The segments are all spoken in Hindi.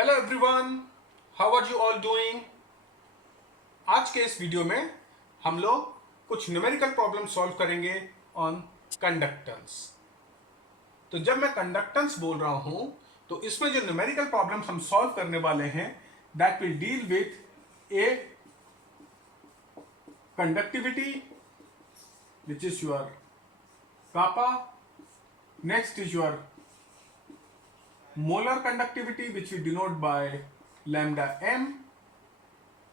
Hello everyone, how are you all doing. आज के इस वीडियो में हम लोग कुछ न्यूमेरिकल प्रॉब्लम सॉल्व करेंगे ऑन कंडक्टेंस। तो जब मैं कंडक्टेंस बोल रहा हूं तो इसमें जो न्यूमेरिकल प्रॉब्लम्स हम सॉल्व करने वाले हैं that will deal with a conductivity which is your kappa, next is your molar conductivity which we denote by lambda m,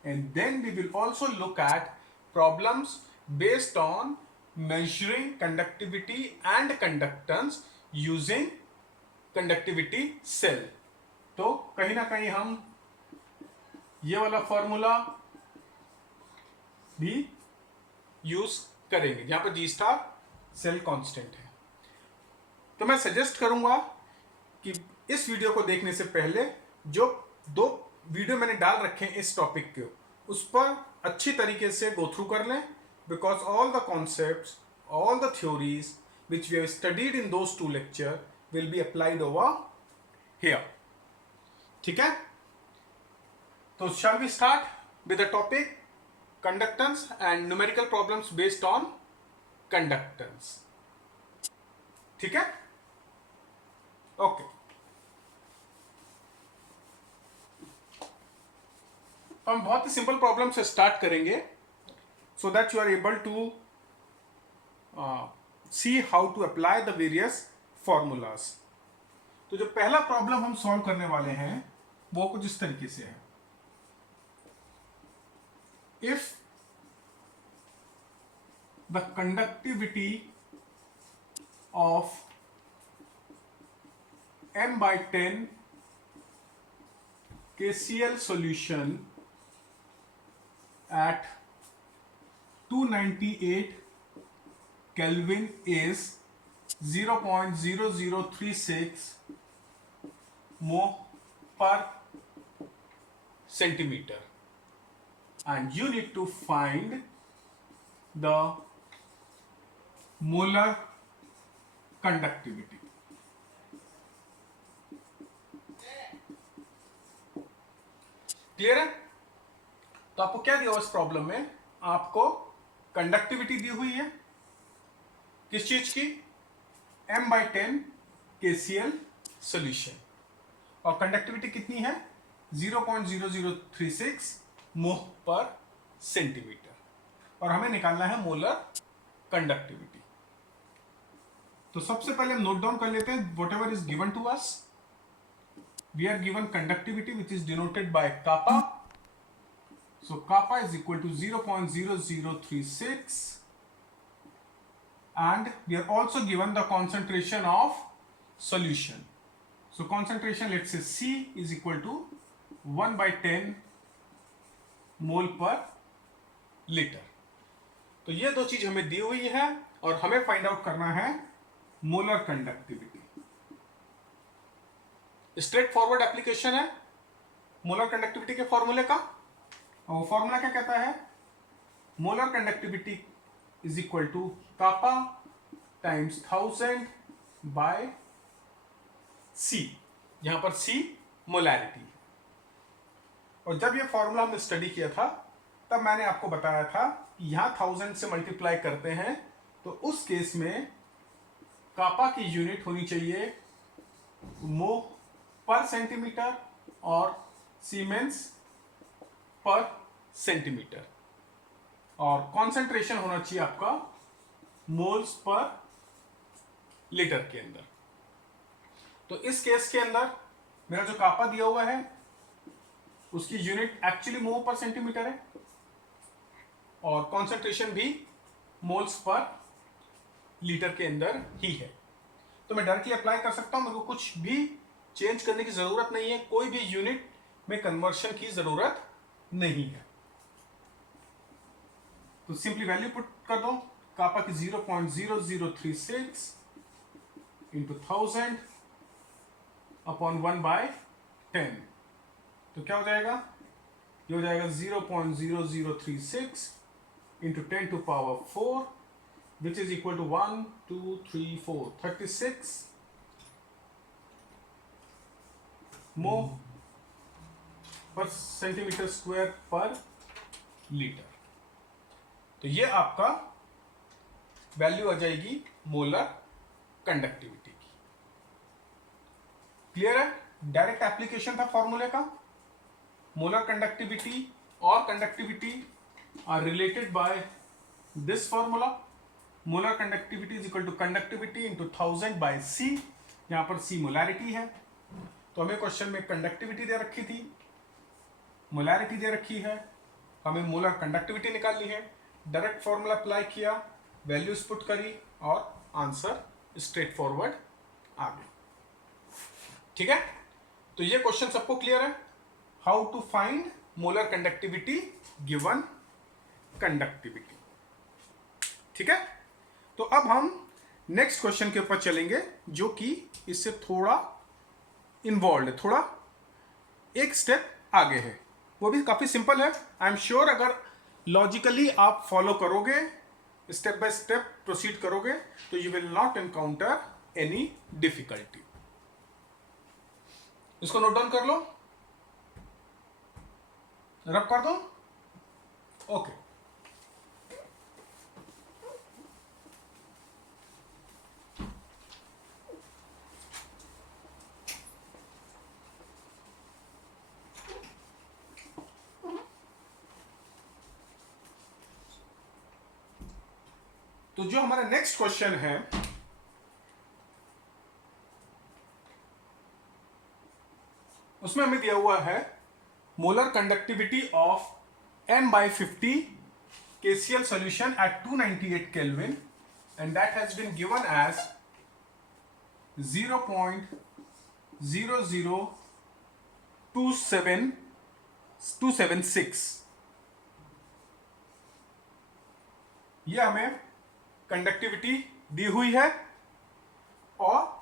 and then we will also look at problems based on measuring conductivity and conductance using conductivity cell। तो कहीं ना कहीं हम ये वाला फॉर्मूला भी यूज करेंगे जहां पर जी स्टार सेल कांस्टेंट है। तो मैं सजेस्ट करूंगा कि इस वीडियो को देखने से पहले जो दो वीडियो मैंने डाल रखे हैं इस टॉपिक के उस पर अच्छी तरीके से गो थ्रू कर लें, because all the concepts, all the theories which we have studied in those two lecture will be applied over here. ठीक है, तो shall we start with the topic conductance and numerical problems based on conductance. ठीक है, ओके। तो हम बहुत ही सिंपल प्रॉब्लम से स्टार्ट करेंगे so that you are able to see how to apply the various formulas. तो जो पहला प्रॉब्लम हम सॉल्व करने वाले हैं वो कुछ इस तरीके से है। If the conductivity of m/10 KCl solution at 298 Kelvin is 0.0036 mho per centimeter, and you need to find the molar conductivity। Clear है? तो आपको क्या दिया हुआ इस प्रॉब्लम में? आपको कंडक्टिविटी दी हुई है किस चीज की? m/10 KCl सॉल्यूशन, और कंडक्टिविटी कितनी है? 0.0036 मोह पर सेंटीमीटर, और हमें निकालना है मोलर कंडक्टिविटी। तो सबसे पहले हम नोट डाउन कर लेते हैं whatever is given to us. We are given conductivity which is denoted by kappa. So kappa is equal to 0.0036, and we are also given the concentration of solution. So concentration, let's say C is equal to 1/10 mole per liter। तो ये दो चीज हमें दी हुई है और हमें फाइंड आउट करना है molar conductivity. Straightforward application है मोलर कंडक्टिविटी के फॉर्मूले का, और वो फॉर्मूला क्या कहता है? Molar conductivity is equal to kappa times 1000 by c, यहां पर सी मोलैरिटी। और जब ये फॉर्मूला हमने स्टडी किया था तब मैंने आपको बताया था कि यहां 1000 से मल्टीप्लाई करते हैं तो उस केस में कापा की यूनिट होनी चाहिए मोह पर सेंटीमीटर और सीमेंस पर सेंटीमीटर, और कॉन्सेंट्रेशन होना चाहिए आपका मोल्स पर लीटर के अंदर। तो इस केस के अंदर मेरा जो कापा दिया हुआ है उसकी यूनिट एक्चुअली मोल पर सेंटीमीटर है, और कॉन्सेंट्रेशन भी मोल्स पर लीटर के अंदर ही है। तो मैं डायरेक्टली अप्लाई कर सकता हूं, मेरे को कुछ भी चेंज करने की जरूरत नहीं है, कोई भी यूनिट में कन्वर्शन की जरूरत नहीं है। तो सिंपली वैल्यू पुट कर दो, कापा की 0.0036 इंटू 1000 अपॉन 1/10, तो क्या हो जाएगा? ये हो जाएगा 0.0036 into 10 to power 4 which is equal to 1 2 3 4 36 मोह पर सेंटीमीटर स्क्वायर पर लीटर। तो ये आपका वैल्यू आ जाएगी मोलर कंडक्टिविटी की। क्लियर है? डायरेक्ट एप्लीकेशन था फॉर्मूले का। मोलर कंडक्टिविटी और conductivity are related by this formula. Molar conductivity is equal to conductivity into 1000 by c. यहां पर सी मोलैरिटी है। तो हमें क्वेश्चन में कंडक्टिविटी दे रखी थी, मोलैरिटी दे रखी है, हमें मोलर कंडक्टिविटी निकालनी है। डायरेक्ट फॉर्मूला अप्लाई किया, वैल्यूज पुट करी और आंसर स्ट्रेट फॉरवर्ड आ गया। ठीक है? तो ये क्वेश्चन सबको क्लियर है? How to find molar conductivity given conductivity. ठीक है? तो अब हम नेक्स्ट क्वेश्चन के ऊपर चलेंगे जो कि इससे थोड़ा इन्वॉल्व है, थोड़ा एक स्टेप आगे है। वो भी काफी सिंपल है। आई एम श्योर अगर लॉजिकली आप फॉलो करोगे, स्टेप बाय स्टेप प्रोसीड करोगे, तो you will not encounter any difficulty. इसको नोट डाउन कर लो, रब कर दो। ओके। तो जो हमारा नेक्स्ट क्वेश्चन है उसमें हमें दिया हुआ है molar conductivity of m/50 KCl solution at 298 Kelvin and that has been given as 0.00276। यह हमें कंडक्टिविटी दी हुई है और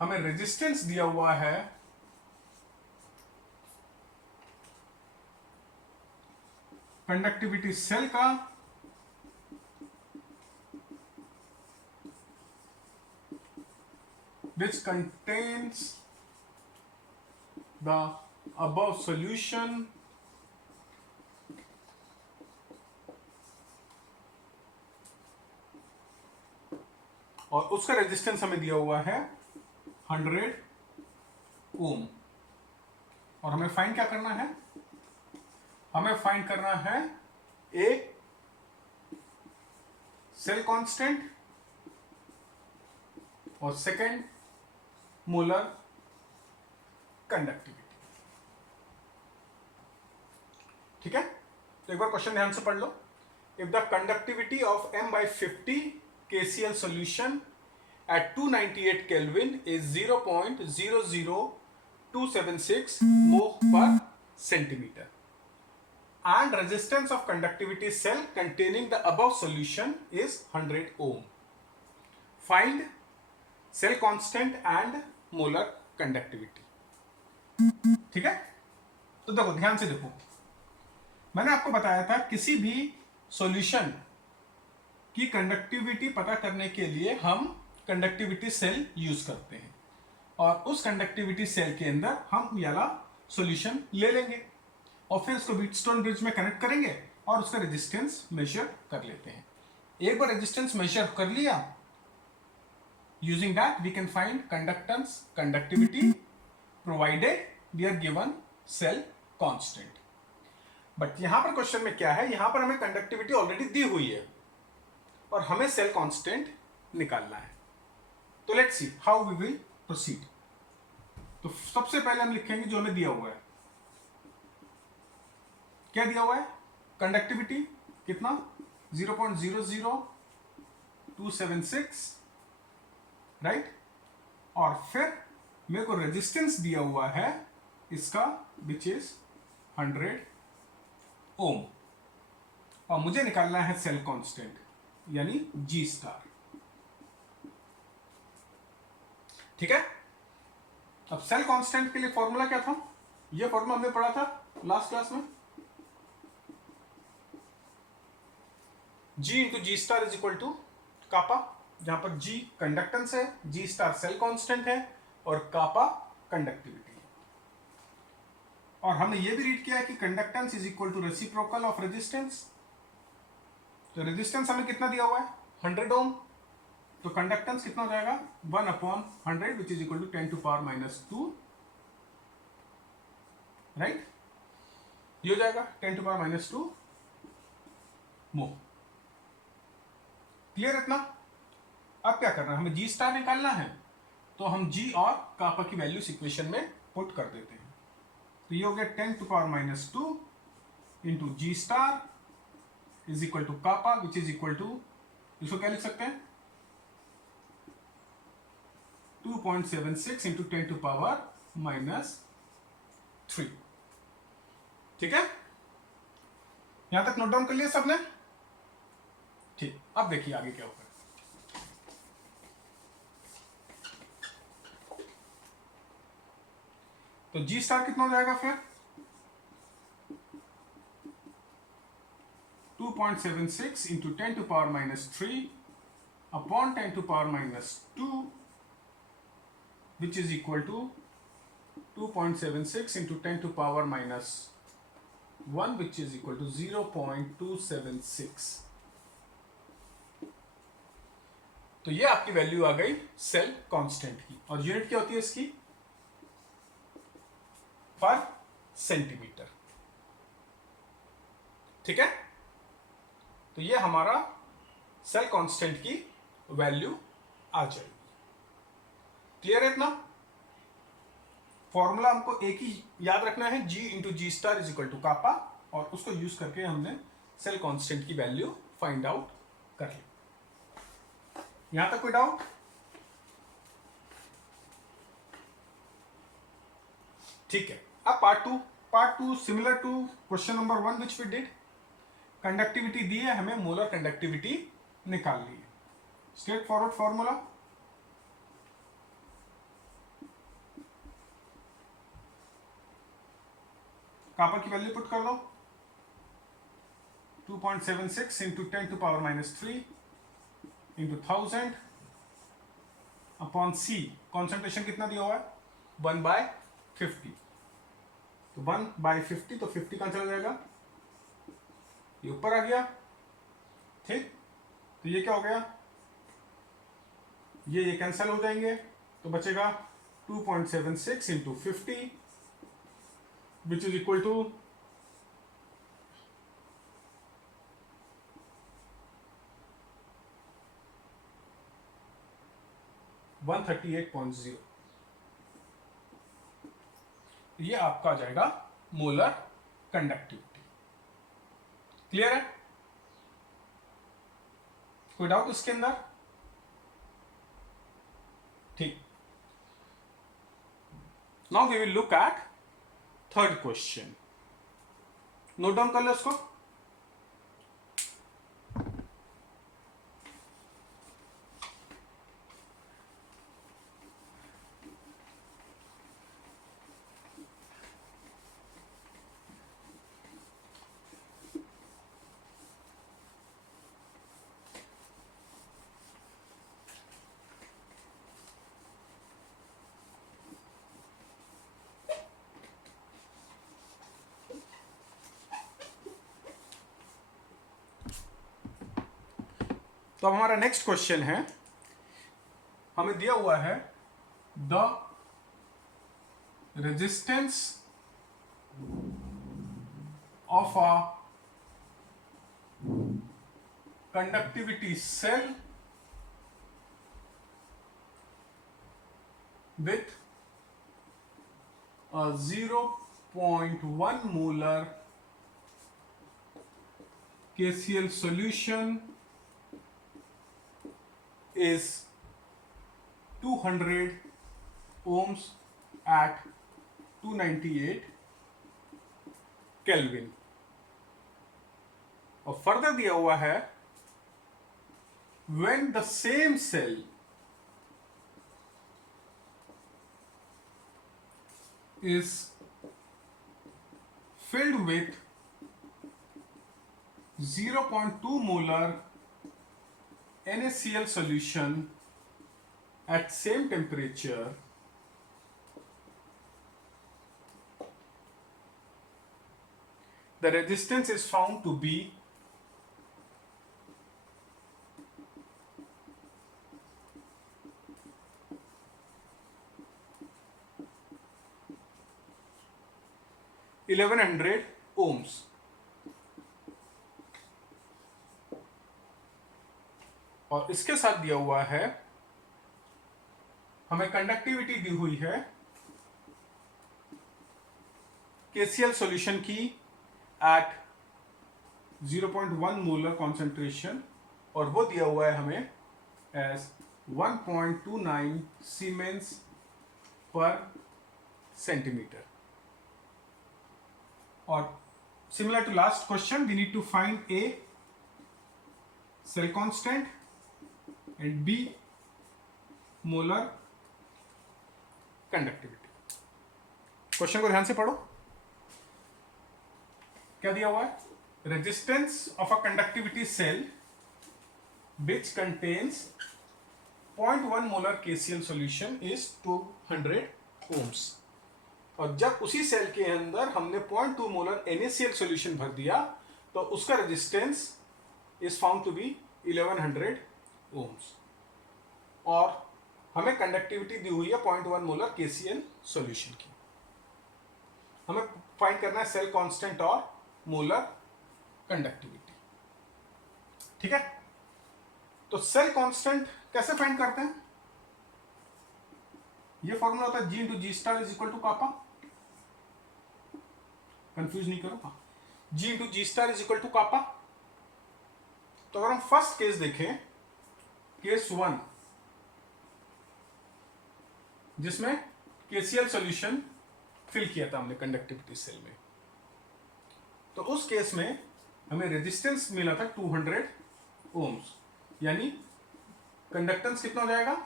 हमें रेजिस्टेंस दिया हुआ है कंडक्टिविटी सेल का which contains the above solution और उसका रेजिस्टेंस हमें दिया हुआ है 100 ओम। और हमें फाइंड क्या करना है? हमें फाइंड करना है ए सेल कांस्टेंट और सेकेंड मोलर कंडक्टिविटी। ठीक है? तो एक बार क्वेश्चन ध्यान से पढ़ लो। If the conductivity of m/50 KCl solution at 298 Kelvin is 0.00276 mho per centimeter and resistance of conductivity cell containing the above solution is 100 ohm. Find cell constant and molar conductivity. ठीक है? तो देखो, ध्यान से देखो, मैंने आपको बताया था किसी भी सॉल्यूशन की कंडक्टिविटी पता करने के लिए हम कंडक्टिविटी सेल यूज करते हैं और उस कंडक्टिविटी सेल के अंदर हम ये वाला सॉल्यूशन ले लेंगे और फिर उसको व्हीटस्टोन ब्रिज में कनेक्ट करेंगे और उसका रेजिस्टेंस मेजर कर लेते हैं। एक बार रेजिस्टेंस मेजर कर लिया, using that we can find conductance conductivity provided we are given cell constant. But यहां पर क्वेश्चन में क्या है, यहां पर हमें कंडक्टिविटी ऑलरेडी दी हुई है और हमें सेल कांस्टेंट निकालना है। तो let's see how we will proceed. तो सबसे पहले हम लिखेंगे जो हमें दिया हुआ है। क्या दिया हुआ है? कंडक्टिविटी कितना? 0.00276, राइट? और फिर मेरे को रेजिस्टेंस दिया हुआ है इसका विच इज 100 ओम और मुझे निकालना है सेल कांस्टेंट यानी G स्टार। ठीक है? अब सेल कांस्टेंट के लिए फॉर्मूला क्या था? यह फॉर्मूला हमने पढ़ा था लास्ट क्लास में। G into G star is equal to kappa जहां पर G कंडक्टेंस है, G स्टार सेल कांस्टेंट है और कापा कंडक्टिविटी है। और हमने ये भी रीड किया है कि conductance is equal to reciprocal of resistance. तो रेजिस्टेंस हमें कितना दिया हुआ है 100 ओम, तो कंडक्टेंस कितना हो जाएगा 1/100 which is equal to 10 to power -2, right. ये हो जाएगा 10 टू पावर -2 मो। क्लियर इतना। अब क्या करना है, हमें जी स्टार निकालना है, तो हम जी और कापा की वैल्यू इस इक्वेशन में पुट कर देते हैं। तो ये हो गया 10 to power -2 into G star is equal to kappa which is equal to, इसको क्या लिख सकते हैं 2.76 इंटू 10 टू पावर -3। ठीक है, यहां तक नोट डाउन कर लिया सबने। ठीक, अब देखिए आगे क्या होगा। तो जी स्टार कितना हो जाएगा फिर 2.76 into 10 to power -3 upon 10 to power -2 which is equal to 2.76 into 10 to power -1 which is equal to 0.276। तो ये आपकी वैल्यू आ गई सेल कांस्टेंट की, और यूनिट क्या होती है इसकी पर सेंटीमीटर। ठीक है, तो ये हमारा सेल कांस्टेंट की वैल्यू आ जाएगी। क्लियर है इतना। फॉर्मूला हमको एक ही याद रखना है, G into G star is equal to kappa, और उसको यूज करके हमने सेल कांस्टेंट की वैल्यू फाइंड आउट कर ली। यहां तक कोई डाउट? ठीक है, अब part two similar to question number 1 which we did. Conductivity दी है हमें, मोलर कंडक्टिविटी निकालनी है। स्ट्रेट फॉरवर्ड फॉर्मूला, कापा की वैल्यू पुट कर दो 2.76 into 10 to power -3 into 1000 upon C, concentration कितना दिया हुआ है 1/50, तो 1/50, तो 50 कहां चला जाएगा, ये ऊपर आ गया। ठीक, तो ये क्या हो गया, ये कैंसिल हो जाएंगे, तो बचेगा 2.76 into 50 which is equal to 138.0। ये आपका आ जाएगा मोलर कंडक्टिविटी। क्लियर है, कोई डाउट इसके अंदर? ठीक, now we will look at third question. Note down कर लो इसको। तो अब हमारा नेक्स्ट क्वेश्चन है, हमें दिया हुआ है the resistance of a conductivity cell with a 0.1 molar KCl solution is 200 ohms at 298 Kelvin। और फर्दर दिया हुआ है when the same cell is filled with 0.2 molar NaCl solution at same temperature the resistance is found to be 1100 ohms. और इसके साथ दिया हुआ है, हमें कंडक्टिविटी दी हुई है KCl सॉल्यूशन की एट 0.1 मोलर कॉन्सेंट्रेशन, और वो दिया हुआ है हमें एज 1.29 सीमेंस पर सेंटीमीटर. और similar to last question, we need to find A cell constant and B molar conductivity. Question को ध्यान से पढ़ो. क्या दिया हुआ है? Resistance of a conductivity cell which contains 0.1 molar KCl solution is 200 ohms. और जब उसी सेल के अंदर हमने 0.2 मोलर NaCl सॉल्यूशन भर दिया तो उसका resistance is found to be 1100 ohms. और हमें कंडक्टिविटी दी हुई है 0.1 मोलर KCl सॉल्यूशन की. हमें फाइंड करना है सेल कांस्टेंट और मोलर कंडक्टिविटी. ठीक है, तो सेल कांस्टेंट कैसे फाइंड करते हैं? ये फॉर्मूला होता है G into G star is equal to kappa. Confuse नहीं करो. G into G star is equal to kappa. तो अगर हम फर्स्ट केस देखें, केस 1 जिसमें KCl सॉल्यूशन फिल किया था हमने कंडक्टिविटी सेल में, तो उस केस में हमें रेजिस्टेंस मिला था 200 ohms, यानी कंडक्टेंस कितना हो जाएगा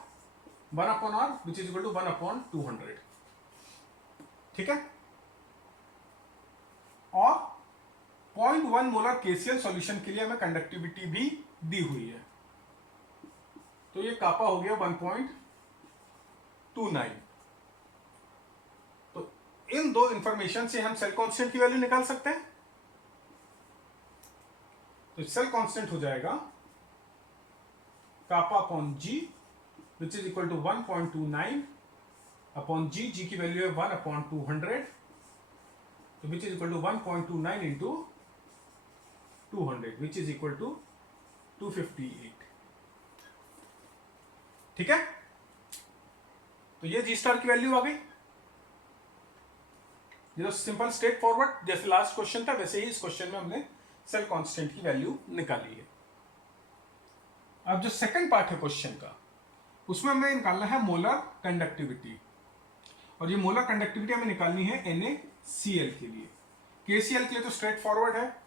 1/R which is equal to 1/200. ठीक है, और 0.1 मोलर KCl सॉल्यूशन के लिए हमें कंडक्टिविटी भी दी हुई है. तो ये कापा हो गया 1.29. तो इन दो इंफॉर्मेशन से हम सेल कांस्टेंट की वैल्यू निकाल सकते हैं. तो सेल कांस्टेंट हो जाएगा kappa upon G which is equal to 1.29 upon G. G की वैल्यू है 1/200, तो which is equal to 1.29 into 200 which is equal to 258. ठीक है, तो ये जी स्टार की वैल्यू आ गई. ये तो सिंपल स्ट्रेट फॉरवर्ड, जैसे लास्ट क्वेश्चन था वैसे ही इस क्वेश्चन में हमने सेल कांस्टेंट की वैल्यू निकाली है. अब जो सेकंड पार्ट है क्वेश्चन का, उसमें हमें निकालना है मोलर कंडक्टिविटी. और ये मोलर कंडक्टिविटी हमें निकालनी है NaCl के लिए. KCl के लिए तो स्ट्रेट फॉरवर्ड है.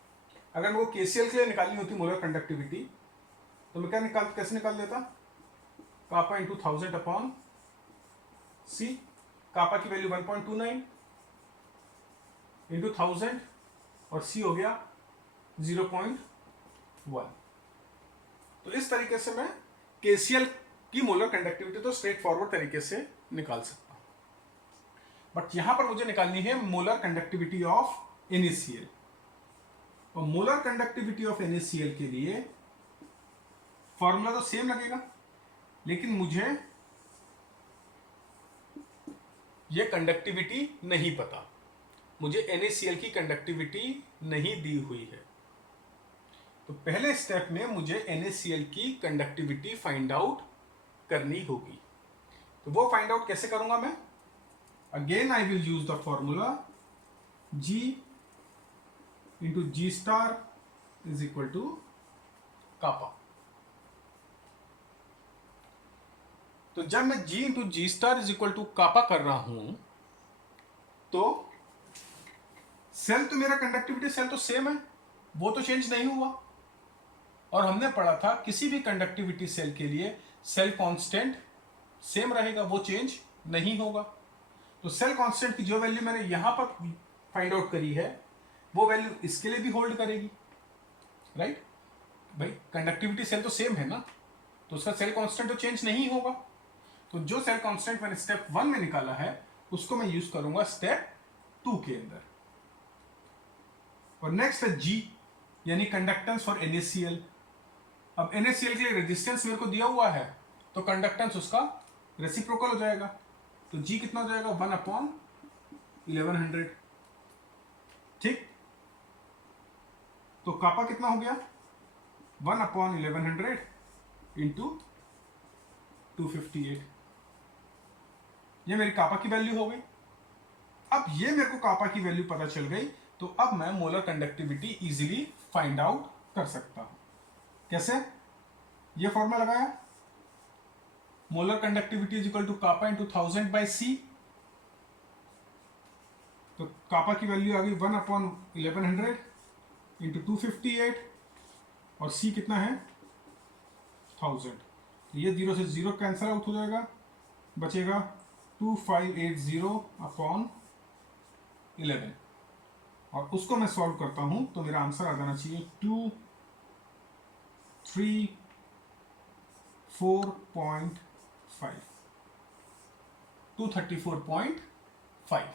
अगर मेरे को KCl के लिए निकालनी होती मोलर कंडक्टिविटी तो मैं कैसे निकाल देता? Kappa into 1000 upon C. कापा की वैल्यू 1.29 इंटू 1000 और C हो गया 0.1. तो इस तरीके से मैं KCl की मोलर कंडक्टिविटी तो स्ट्रेट फॉरवर्ड तरीके से निकाल सकता हूं. बट यहां पर मुझे निकालनी है मोलर कंडक्टिविटी ऑफ NaCl. और मोलर कंडक्टिविटी ऑफ NaCl के लिए फॉर्मूला तो सेम लगेगा, लेकिन मुझे ये कंडक्टिविटी नहीं पता. मुझे NaCl की कंडक्टिविटी नहीं दी हुई है. तो पहले स्टेप में मुझे NaCl की कंडक्टिविटी फाइंड आउट करनी होगी. तो वो फाइंड आउट कैसे करूंगा मैं? Again I will use the formula G into G star is equal to kappa. तो जब मैं G into G star is equal to kappa कर रहा हूं तो सेल तो मेरा कंडक्टिविटी सेल तो सेम है, वो तो चेंज नहीं हुआ. और हमने पढ़ा था किसी भी कंडक्टिविटी सेल के लिए सेल कांस्टेंट सेम रहेगा, वो चेंज नहीं होगा. तो सेल कांस्टेंट की जो वैल्यू मैंने यहां पर फाइंड आउट करी है वो वैल्यू इसके लिए भी होल्ड करेगी. राइट भाई, कंडक्टिविटी सेल तो सेम है ना, तो उसका सेल कांस्टेंट तो चेंज नहीं होगा। तो जो सेल कांस्टेंट मैंने स्टेप 1 में निकाला है उसको मैं यूज करूंगा स्टेप 2 के अंदर। और नेक्स्ट है जी, यानी कंडक्टेंस फॉर NaCl। अब NaCl के लिए रेजिस्टेंस मेरे को दिया हुआ है, तो कंडक्टेंस उसका रेसिप्रोकल हो जाएगा। तो जी कितना हो जाएगा, 1/1100। ठीक, तो कापा कितना हो गया, 1/1100 इंटू 258। ये मेरी कापा की वैल्यू हो गई। अब ये मेरे को कापा की वैल्यू पता चल गई, तो अब मैं molar conductivity easily find out कर सकता हूं। कैसे, ये फॉर्मूला लगाया, molar conductivity is equal to kappa into 1000/C। तो कापा की वैल्यू आ गई 1/1100 इंटू 258, और C कितना है 1000। तो ये 0 से 0 कैंसिल आउट हो जाएगा, बचेगा 2580/11, और उसको मैं सॉल्व करता हूं तो मेरा आंसर आ जाना चाहिए 234.5।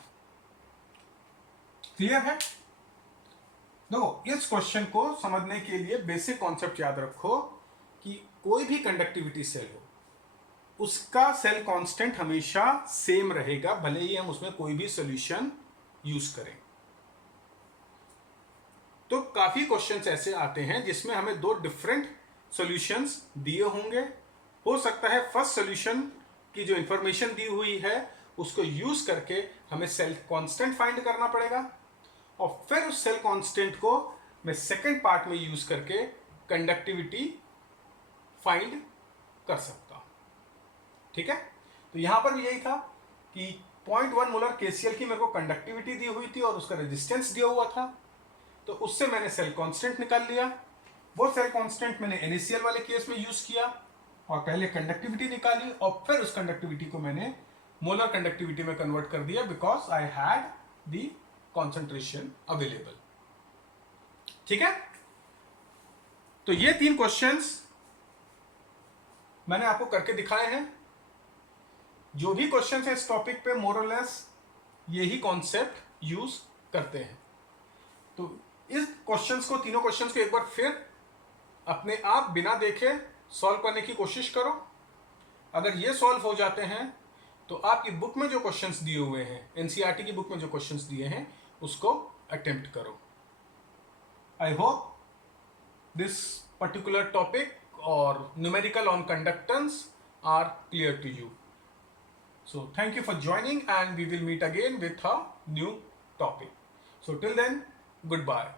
क्लियर है। देखो, इस क्वेश्चन को समझने के लिए बेसिक कॉन्सेप्ट याद रखो कि कोई भी कंडक्टिविटी सेल हो, उसका सेल कांस्टेंट हमेशा सेम रहेगा, भले ही हम उसमें कोई भी सॉल्यूशन यूज करें। तो काफी क्वेश्चंस ऐसे आते हैं जिसमें हमें दो डिफरेंट सॉल्यूशंस दिए होंगे। हो सकता है फर्स्ट सॉल्यूशन की जो इंफॉर्मेशन दी हुई है उसको यूज करके हमें सेल कांस्टेंट फाइंड करना पड़ेगा, और फिर उस सेल कांस्टेंट को मैं सेकंड पार्ट में यूज करके कंडक्टिविटी फाइंड कर सकता हूं। ठीक है, तो यहां पर भी यही था कि 0.1 मोलर KCl की मेरे को कंडक्टिविटी दी हुई थी और उसका रेजिस्टेंस दिया हुआ था, तो उससे मैंने सेल कांस्टेंट निकाल लिया। वो सेल कांस्टेंट मैंने NaCl वाले केस में यूज किया और पहले कंडक्टिविटी निकाली, और फिर उस कंडक्टिविटी को मैंने मोलर कंडक्टिविटी में कन्वर्ट कर दिया, because I had the concentration available. ठीक है, तो ये 3 क्वेश्चंस मैंने आपको करके दिखाए हैं। जो भी क्वेश्चंस है इस टॉपिक पे मोर और लेस यही कॉन्सेप्ट यूज करते हैं। तो इस क्वेश्चंस को, तीनों क्वेश्चंस को एक बार फिर अपने आप बिना देखे सॉल्व करने की कोशिश करो। अगर ये सॉल्व हो जाते हैं तो आपकी बुक में जो क्वेश्चंस दिए हुए हैं, NCERT की बुक में जो क्वेश्चंस दिए हैं उसको अटेम्प्ट करो। I hope this particular topic और numerical on conductance are clear to you. So thank you for joining, and we will meet again with a new topic. So till then, goodbye.